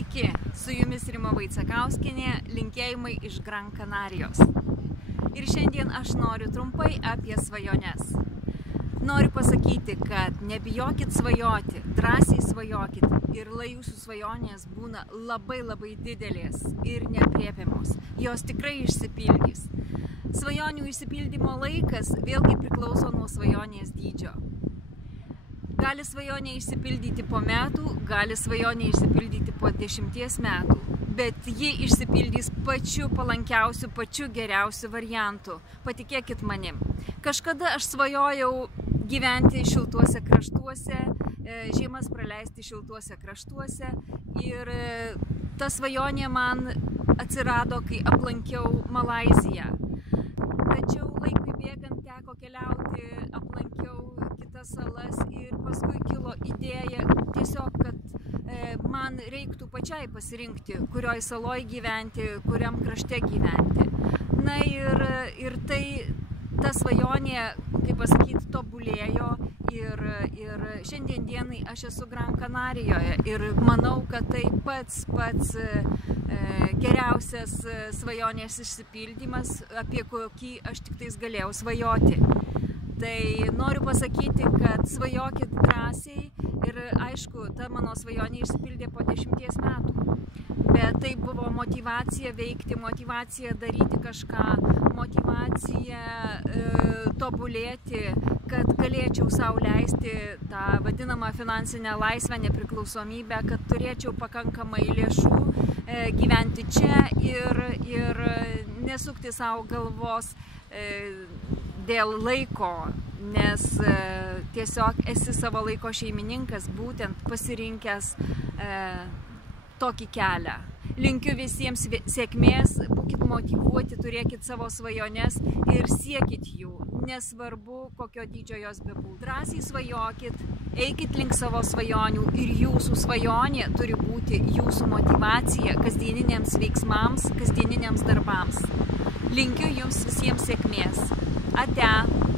Sveiki, su jumis Rima Vaicekauskienė, linkėjimai iš Gran Canarijos. Ir šiandien aš noriu trumpai apie svajones. Noriu pasakyti, kad nebijokit svajoti, drąsiai svajokit ir lai jūsų svajonės būna labai didelės ir neaprėpiamos. Jos tikrai išsipildys. Svajonių išsipildymo laikas vėlgi priklauso nuo svajonės dydžio. Gali svajonė išsipildyti po metų, gali svajonė išsipildyti po 10 metų, bet ji išsipildys pačiu palankiausiu, pačiu geriausiu variantu. Patikėkit manim. Kažkada aš svajojau gyventi šiltuose kraštuose, žiemas praleisti šiltuose kraštuose ir ta svajonė man atsirado, kai aplankiau Malaiziją. Tačiau laikui bėgant teko keliauti, aplankiau kitas salas ir paskui kilo idėja tiesiog, kad man reiktų pačiai pasirinkti, kurioj saloj gyventi, kuriam krašte gyventi. Na ir ta svajonė, kaip pasakyti, tobulėjo ir šiandien dienai aš esu Gran Canarijoje ir manau, kad tai pats geriausias svajonės išsipildymas, apie kokį aš tik tais galėjau svajoti. Tai noriu pasakyti, kad svajokit drąsiai ir aišku, ta mano svajonė išsipildė po 10 metų. Bet tai buvo motyvacija veikti, motyvacija daryti kažką, motyvacija tobulėti, kad galėčiau sau leisti tą vadinamą finansinę laisvę, nepriklausomybę, kad turėčiau pakankamai lėšų gyventi čia ir nesukti savo galvos dėl laiko, nes tiesiog esi savo laiko šeimininkas, būtent pasirinkęs tokį kelią. Linkiu visiems sėkmės, būkit motyvuoti, turėkit savo svajones ir siekit jų, nesvarbu, kokio dydžio jos bebūtų. Drąsiai svajokit, eikit link savo svajonių ir jūsų svajonė turi būti jūsų motyvacija kasdieniniams veiksmams, kasdieniniams darbams. Linkiu jums visiems sėkmės. Ate!